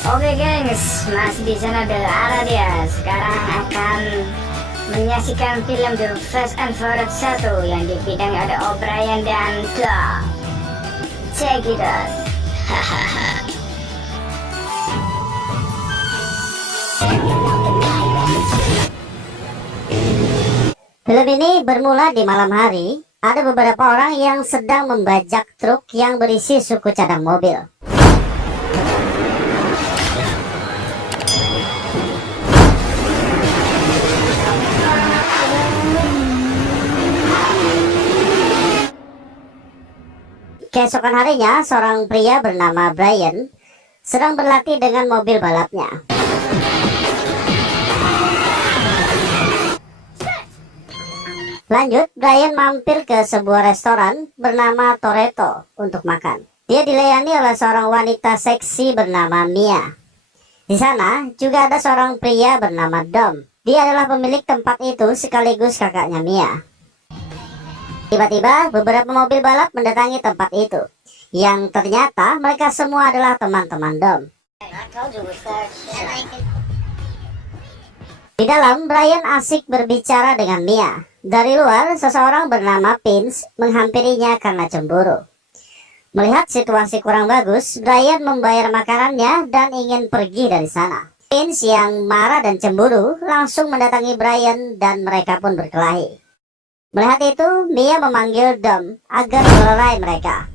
Oke gengs, masih di channel Del Aradia. Sekarang akan menyaksikan film The Fast and Furious 1 yang dibidangi oleh O'Brien dan Dom. Check it out. Film ini bermula di malam hari. Ada beberapa orang yang sedang membajak truk yang berisi suku cadang mobil. Keesokan harinya, seorang pria bernama Brian sedang berlatih dengan mobil balapnya. Lanjut, Brian mampir ke sebuah restoran bernama Toretto untuk makan. Dia dilayani oleh seorang wanita seksi bernama Mia. Di sana juga ada seorang pria bernama Dom. Dia adalah pemilik tempat itu sekaligus kakaknya Mia. Tiba-tiba beberapa mobil balap mendatangi tempat itu, yang ternyata mereka semua adalah teman-teman Dom. Di dalam, Brian asik berbicara dengan Mia. Dari luar, seseorang bernama Vince menghampirinya karena cemburu. Melihat situasi kurang bagus, Brian membayar makanannya dan ingin pergi dari sana. Vince yang marah dan cemburu langsung mendatangi Brian dan mereka pun berkelahi. Melihat itu, Mia memanggil Dom agar melerai mereka.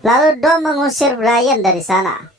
Lalu Dom mengusir Brian dari sana.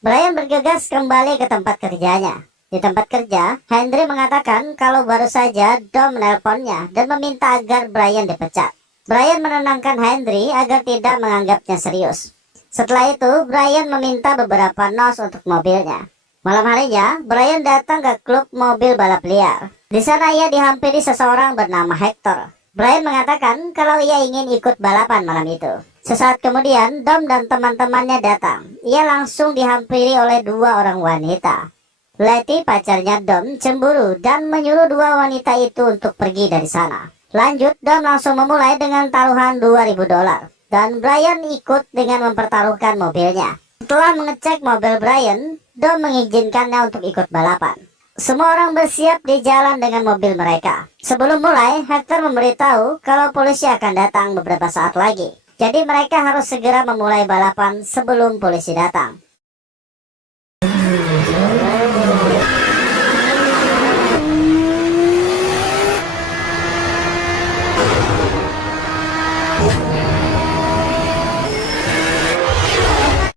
Brian bergegas kembali ke tempat kerjanya. Di tempat kerja, Henry mengatakan kalau baru saja Dom menelponnya dan meminta agar Brian dipecat. Brian menenangkan Henry agar tidak menganggapnya serius. Setelah itu, Brian meminta beberapa nos untuk mobilnya. Malam harinya, Brian datang ke klub mobil balap liar. Di sana ia dihampiri seseorang bernama Hector. Brian mengatakan kalau ia ingin ikut balapan malam itu. Sesaat kemudian, Dom dan teman-temannya datang. Ia langsung dihampiri oleh dua orang wanita. Letty, pacarnya Dom, cemburu dan menyuruh dua wanita itu untuk pergi dari sana. Lanjut, Dom langsung memulai dengan taruhan $2.000. Dan Brian ikut dengan mempertaruhkan mobilnya. Setelah mengecek mobil Brian, Dom mengizinkannya untuk ikut balapan. Semua orang bersiap di jalan dengan mobil mereka. Sebelum mulai, Hector memberitahu kalau polisi akan datang beberapa saat lagi. Jadi mereka harus segera memulai balapan sebelum polisi datang.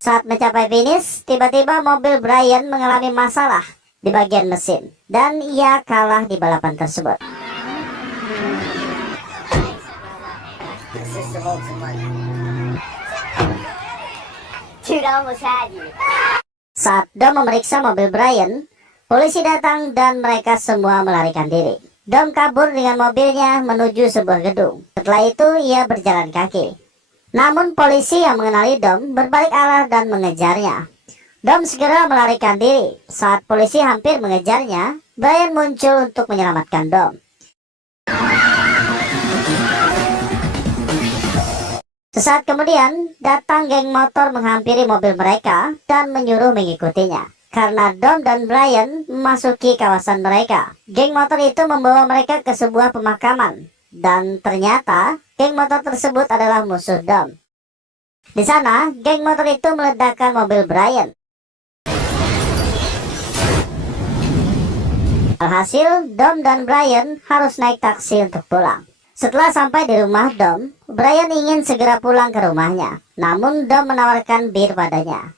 Saat mencapai finish, tiba-tiba mobil Brian mengalami masalah di bagian mesin dan ia kalah di balapan tersebut. Saat Dom memeriksa mobil Brian, polisi datang dan mereka semua melarikan diri. Dom kabur dengan mobilnya menuju sebuah gedung. Setelah itu ia berjalan kaki. Namun polisi yang mengenali Dom berbalik arah dan mengejarnya. Dom segera melarikan diri. Saat polisi hampir mengejarnya, Brian muncul untuk menyelamatkan Dom. Sesaat kemudian, datang geng motor menghampiri mobil mereka dan menyuruh mengikutinya. Karena Dom dan Brian memasuki kawasan mereka, geng motor itu membawa mereka ke sebuah pemakaman. Dan ternyata, geng motor tersebut adalah musuh Dom. Di sana, geng motor itu meledakkan mobil Brian. Alhasil, Dom dan Brian harus naik taksi untuk pulang. Setelah sampai di rumah Dom, Brian ingin segera pulang ke rumahnya. Namun Dom menawarkan bir padanya.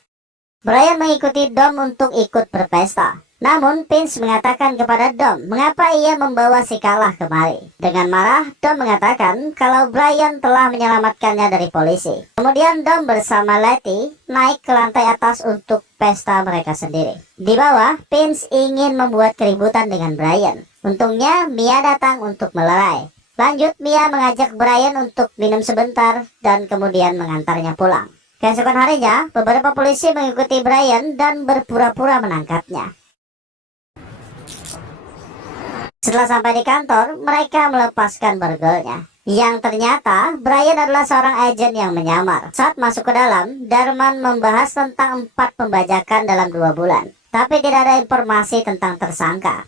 Brian mengikuti Dom untuk ikut berpesta. Namun Vince mengatakan kepada Dom mengapa ia membawa si kalah kemari. Dengan marah, Dom mengatakan kalau Brian telah menyelamatkannya dari polisi. Kemudian Dom bersama Letty naik ke lantai atas untuk pesta mereka sendiri. Di bawah, Vince ingin membuat keributan dengan Brian. Untungnya Mia datang untuk melerai. Lanjut, Mia mengajak Brian untuk minum sebentar dan kemudian mengantarnya pulang. Keesokan harinya, beberapa polisi mengikuti Brian dan berpura-pura menangkapnya. Setelah sampai di kantor, mereka melepaskan borgolnya. Yang ternyata Brian adalah seorang agen yang menyamar. Saat masuk ke dalam, Darman membahas tentang 4 pembajakan dalam 2 bulan. Tapi tidak ada informasi tentang tersangka.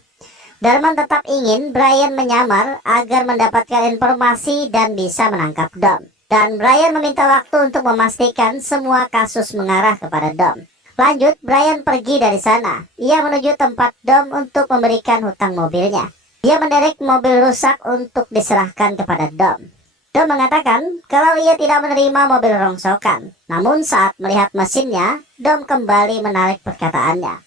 Darman tetap ingin Brian menyamar agar mendapatkan informasi dan bisa menangkap Dom. Dan Brian meminta waktu untuk memastikan semua kasus mengarah kepada Dom. Lanjut, Brian pergi dari sana. Ia menuju tempat Dom untuk memberikan hutang mobilnya. Dia menderek mobil rusak untuk diserahkan kepada Dom. Dom mengatakan kalau ia tidak menerima mobil rongsokan. Namun saat melihat mesinnya, Dom kembali menarik perkataannya.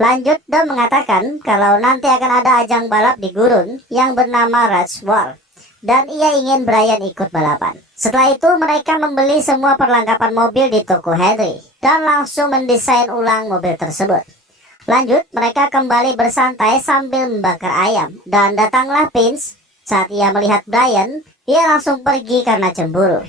Lanjut, Dom mengatakan kalau nanti akan ada ajang balap di gurun yang bernama Rage War. Dan ia ingin Brian ikut balapan. Setelah itu mereka membeli semua perlengkapan mobil di toko Henry dan langsung mendesain ulang mobil tersebut. Lanjut, mereka kembali bersantai sambil membakar ayam. Dan datanglah Vince. Saat ia melihat Brian, ia langsung pergi karena cemburu.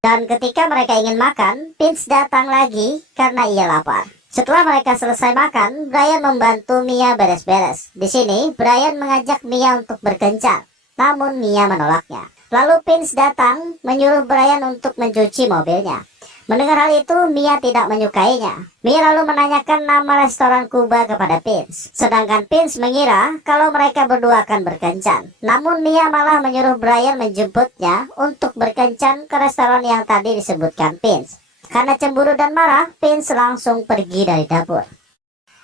Dan ketika mereka ingin makan, Vince datang lagi karena ia lapar. Setelah mereka selesai makan, Brian membantu Mia beres-beres. Di sini, Brian mengajak Mia untuk berkencan, namun Mia menolaknya. Lalu Vince datang, menyuruh Brian untuk mencuci mobilnya. Mendengar hal itu, Mia tidak menyukainya. Mia lalu menanyakan nama restoran Kuba kepada Vince. Sedangkan Vince mengira kalau mereka berdua akan berkencan. Namun Mia malah menyuruh Brian menjemputnya untuk berkencan ke restoran yang tadi disebutkan Vince. Karena cemburu dan marah, Vince langsung pergi dari dapur.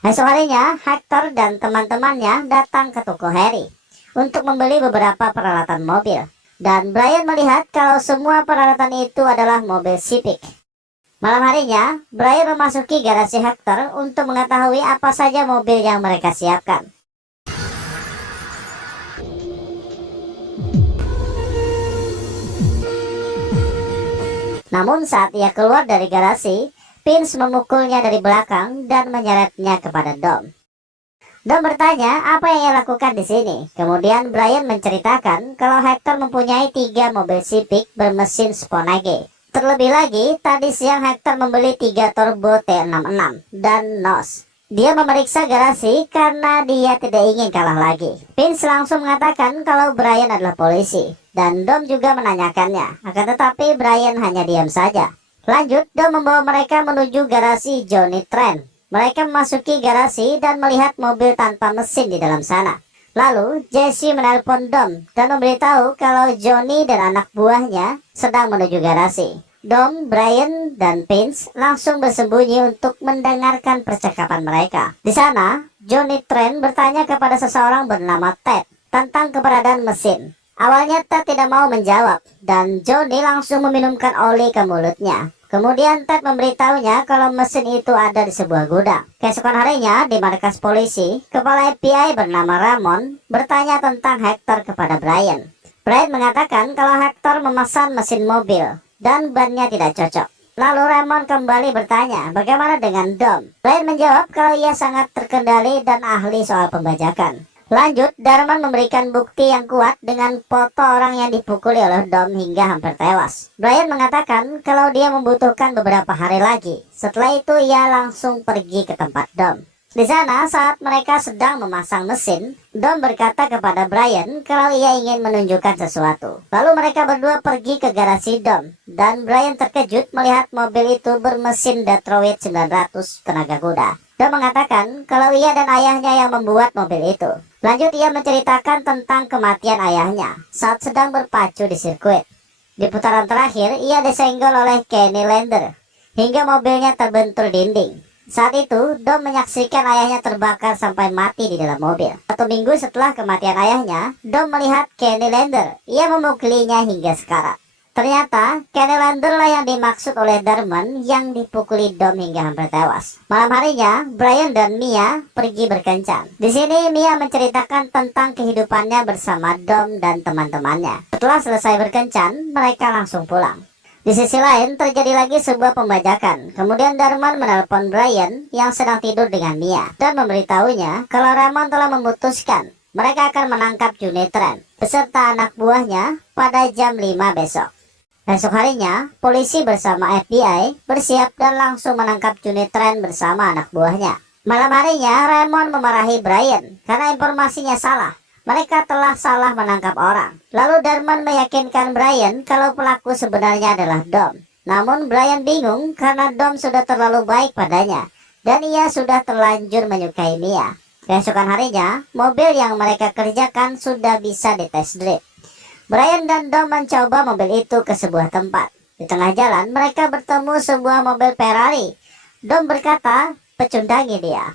Esok harinya, Hector dan teman-temannya datang ke toko Harry untuk membeli beberapa peralatan mobil. Dan Brian melihat kalau semua peralatan itu adalah mobil Civic. Malam harinya, Brian memasuki garasi Hector untuk mengetahui apa saja mobil yang mereka siapkan. Namun saat ia keluar dari garasi, Vince memukulnya dari belakang dan menyeretnya kepada Dom. Dom bertanya apa yang ia lakukan di sini. Kemudian Brian menceritakan kalau Hector mempunyai 3 mobil Civic bermesin Sponage. Terlebih lagi, tadi siang Hector membeli 3 turbo T66 dan NOS. Dia memeriksa garasi karena dia tidak ingin kalah lagi. Vince langsung mengatakan kalau Brian adalah polisi. Dan Dom juga menanyakannya. Akan tetapi Brian hanya diam saja. Lanjut, Dom membawa mereka menuju garasi Johnny Trent. Mereka memasuki garasi dan melihat mobil tanpa mesin di dalam sana. Lalu, Jesse menelpon Dom dan memberitahu kalau Johnny dan anak buahnya sedang menuju garasi. Dom, Brian, dan Vince langsung bersembunyi untuk mendengarkan percakapan mereka. Di sana, Johnny Trent bertanya kepada seseorang bernama Ted tentang keberadaan mesin. Awalnya Ted tidak mau menjawab, dan Johnny langsung meminumkan oli ke mulutnya. Kemudian Ted memberitahunya kalau mesin itu ada di sebuah gudang. Keesokan harinya, di markas polisi, kepala FBI bernama Ramon bertanya tentang Hector kepada Brian. Brian mengatakan kalau Hector memesan mesin mobil dan bannya tidak cocok. Lalu Ramon kembali bertanya bagaimana dengan Dom. Brian menjawab kalau ia sangat terkendali dan ahli soal pembajakan. Lanjut, Darman memberikan bukti yang kuat dengan foto orang yang dipukuli oleh Dom hingga hampir tewas. Brian mengatakan kalau dia membutuhkan beberapa hari lagi. Setelah itu ia langsung pergi ke tempat Dom. Di sana, saat mereka sedang memasang mesin, Dom berkata kepada Brian kalau ia ingin menunjukkan sesuatu. Lalu mereka berdua pergi ke garasi Dom, dan Brian terkejut melihat mobil itu bermesin Detroit 900 tenaga kuda. Dom mengatakan kalau ia dan ayahnya yang membuat mobil itu. Lanjut, ia menceritakan tentang kematian ayahnya saat sedang berpacu di sirkuit. Di putaran terakhir, ia disenggol oleh Kenny Lander hingga mobilnya terbentur dinding. Saat itu, Dom menyaksikan ayahnya terbakar sampai mati di dalam mobil. 1 minggu setelah kematian ayahnya, Dom melihat Kenny Lander. Ia memukulinya hingga sekarat. Ternyata, Kenny Lander lah yang dimaksud oleh Darman yang dipukuli Dom hingga hampir tewas. Malam harinya, Brian dan Mia pergi berkencan. Di sini, Mia menceritakan tentang kehidupannya bersama Dom dan teman-temannya. Setelah selesai berkencan, mereka langsung pulang. Di sisi lain, terjadi lagi sebuah pembajakan. Kemudian Darman menelpon Brian yang sedang tidur dengan Mia dan memberitahunya kalau Ramon telah memutuskan mereka akan menangkap Johnny Trent beserta anak buahnya pada jam 5 besok. Esok harinya, polisi bersama FBI bersiap dan langsung menangkap Johnny Trent bersama anak buahnya. Malam harinya, Ramon memarahi Brian karena informasinya salah. Mereka telah salah menangkap orang. Lalu Darman meyakinkan Brian kalau pelaku sebenarnya adalah Dom. Namun Brian bingung karena Dom sudah terlalu baik padanya dan ia sudah terlanjur menyukai Mia. Keesokan harinya, mobil yang mereka kerjakan sudah bisa dites drive. Brian dan Dom mencoba mobil itu ke sebuah tempat. Di tengah jalan, mereka bertemu sebuah mobil Ferrari. Dom berkata, pecundangi dia.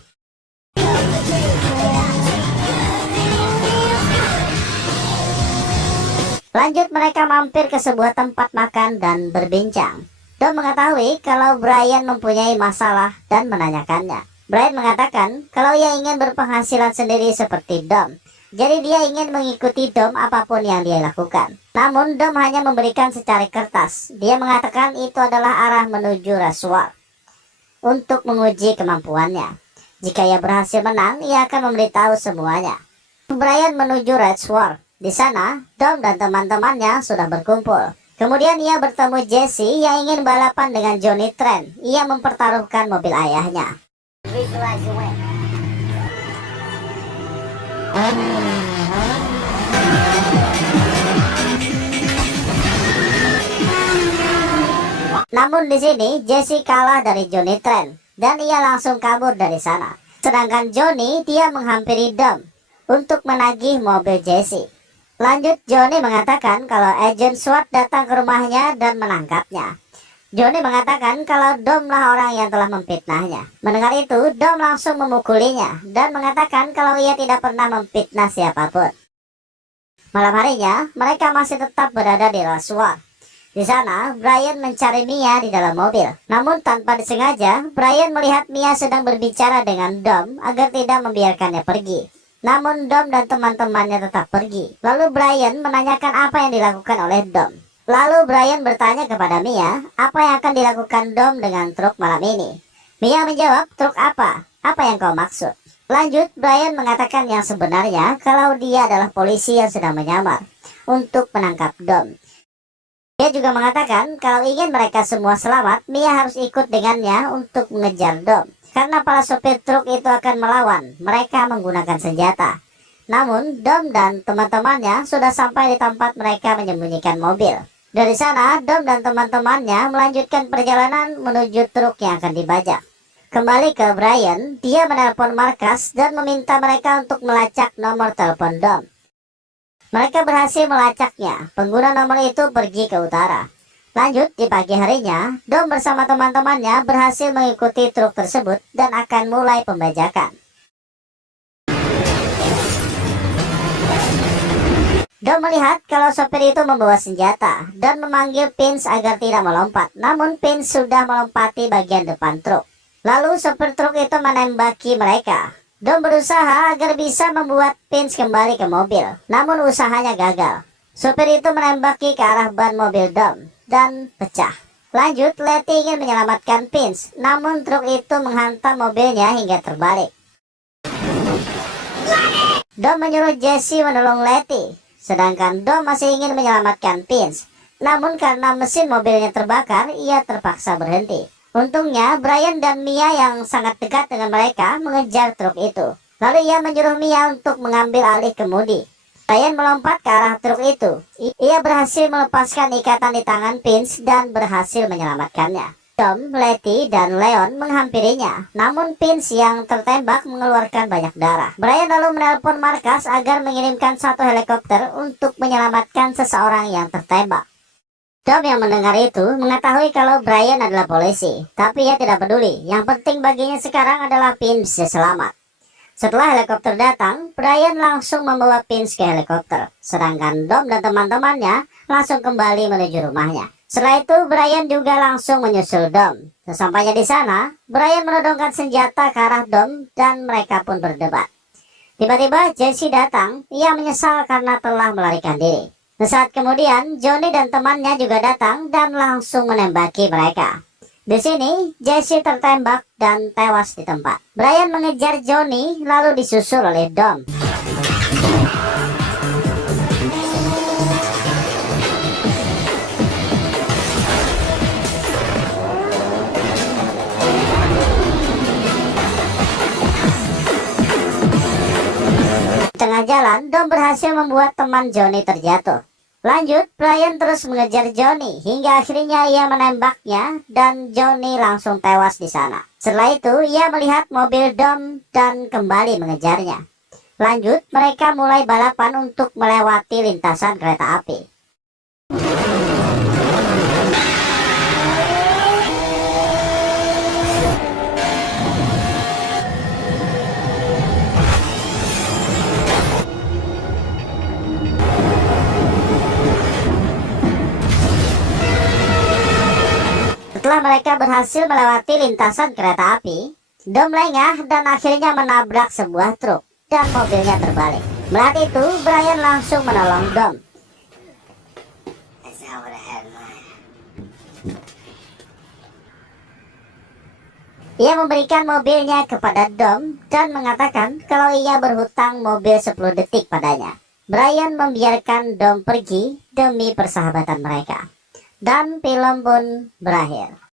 Lanjut, mereka mampir ke sebuah tempat makan dan berbincang. Dom mengetahui kalau Brian mempunyai masalah dan menanyakannya. Brian mengatakan kalau ia ingin berpenghasilan sendiri seperti Dom. Jadi dia ingin mengikuti Dom apapun yang dia lakukan. Namun Dom hanya memberikan secari kertas. Dia mengatakan itu adalah arah menuju Roswell untuk menguji kemampuannya. Jika ia berhasil menang, ia akan memberitahu semuanya. Brian menuju Roswell. Di sana, Dom dan teman-temannya sudah berkumpul. Kemudian ia bertemu Jesse yang ingin balapan dengan Johnny Trent. Ia mempertaruhkan mobil ayahnya. Visualize the win. Namun di sini Jesse kalah dari Johnny Trent dan ia langsung kabur dari sana. Sedangkan Johnny dia menghampiri Dom untuk menagih mobil Jesse. Lanjut, Johnny mengatakan kalau agen SWAT datang ke rumahnya dan menangkapnya. Johnny mengatakan kalau Dom lah orang yang telah memfitnahnya. Mendengar itu, Dom langsung memukulinya dan mengatakan kalau ia tidak pernah memfitnah siapapun. Malam harinya, mereka masih tetap berada di Roswell. Di sana, Brian mencari Mia di dalam mobil. Namun tanpa disengaja, Brian melihat Mia sedang berbicara dengan Dom agar tidak membiarkannya pergi. Namun Dom dan teman-temannya tetap pergi. Lalu Brian menanyakan apa yang dilakukan oleh Dom. Lalu Brian bertanya kepada Mia, apa yang akan dilakukan Dom dengan truk malam ini? Mia menjawab, truk apa? Apa yang kau maksud? Lanjut, Brian mengatakan yang sebenarnya kalau dia adalah polisi yang sedang menyamar untuk menangkap Dom. Dia juga mengatakan kalau ingin mereka semua selamat, Mia harus ikut dengannya untuk mengejar Dom. Karena para sopir truk itu akan melawan, mereka menggunakan senjata. Namun, Dom dan teman-temannya sudah sampai di tempat mereka menyembunyikan mobil. Dari sana, Dom dan teman-temannya melanjutkan perjalanan menuju truk yang akan dibajak. Kembali ke Brian, dia menelpon markas dan meminta mereka untuk melacak nomor telepon Dom. Mereka berhasil melacaknya. Pengguna nomor itu pergi ke utara. Lanjut, di pagi harinya, Dom bersama teman-temannya berhasil mengikuti truk tersebut dan akan mulai pembajakan. Dom melihat kalau sopir itu membawa senjata dan memanggil Vince agar tidak melompat. Namun Vince sudah melompati bagian depan truk. Lalu sopir truk itu menembaki mereka. Dom berusaha agar bisa membuat Vince kembali ke mobil. Namun usahanya gagal. Sopir itu menembaki ke arah ban mobil Dom dan pecah. Lanjut, Letty ingin menyelamatkan Vince. Namun truk itu menghantam mobilnya hingga terbalik. Dom menyuruh Jesse menolong Letty. Sedangkan Dom masih ingin menyelamatkan Vince. Namun karena mesin mobilnya terbakar, ia terpaksa berhenti. Untungnya, Brian dan Mia yang sangat dekat dengan mereka mengejar truk itu. Lalu ia menyuruh Mia untuk mengambil alih kemudi. Brian melompat ke arah truk itu. Ia berhasil melepaskan ikatan di tangan Vince dan berhasil menyelamatkannya. Dom, Letty, dan Leon menghampirinya. Namun Vince yang tertembak mengeluarkan banyak darah. Brian lalu menelpon markas agar mengirimkan satu helikopter untuk menyelamatkan seseorang yang tertembak. Dom yang mendengar itu mengetahui kalau Brian adalah polisi, tapi ia tidak peduli. Yang penting baginya sekarang adalah Vince selamat. Setelah helikopter datang, Brian langsung membawa Vince ke helikopter. Sedangkan Dom dan teman-temannya langsung kembali menuju rumahnya. Setelah itu, Brian juga langsung menyusul Dom. Sesampainya di sana, Brian menodongkan senjata ke arah Dom dan mereka pun berdebat. Tiba-tiba Jesse datang. Ia menyesal karena telah melarikan diri. Sesaat kemudian, Johnny dan temannya juga datang dan langsung menembaki mereka. Di sini, Jesse tertembak dan tewas di tempat. Brian mengejar Johnny lalu disusul oleh Dom. tengah jalan, Dom berhasil membuat teman Johnny terjatuh. Lanjut, Brian terus mengejar Johnny hingga akhirnya ia menembaknya dan Johnny langsung tewas di sana. Setelah itu, ia melihat mobil Dom dan kembali mengejarnya. Lanjut, mereka mulai balapan untuk melewati lintasan kereta api. Setelah mereka berhasil melewati lintasan kereta api, Dom lengah dan akhirnya menabrak sebuah truk dan mobilnya terbalik. Melihat itu, Brian langsung menolong Dom. Ia memberikan mobilnya kepada Dom dan mengatakan kalau ia berhutang mobil 10 detik padanya. Brian membiarkan Dom pergi demi persahabatan mereka. Dan film pun berakhir.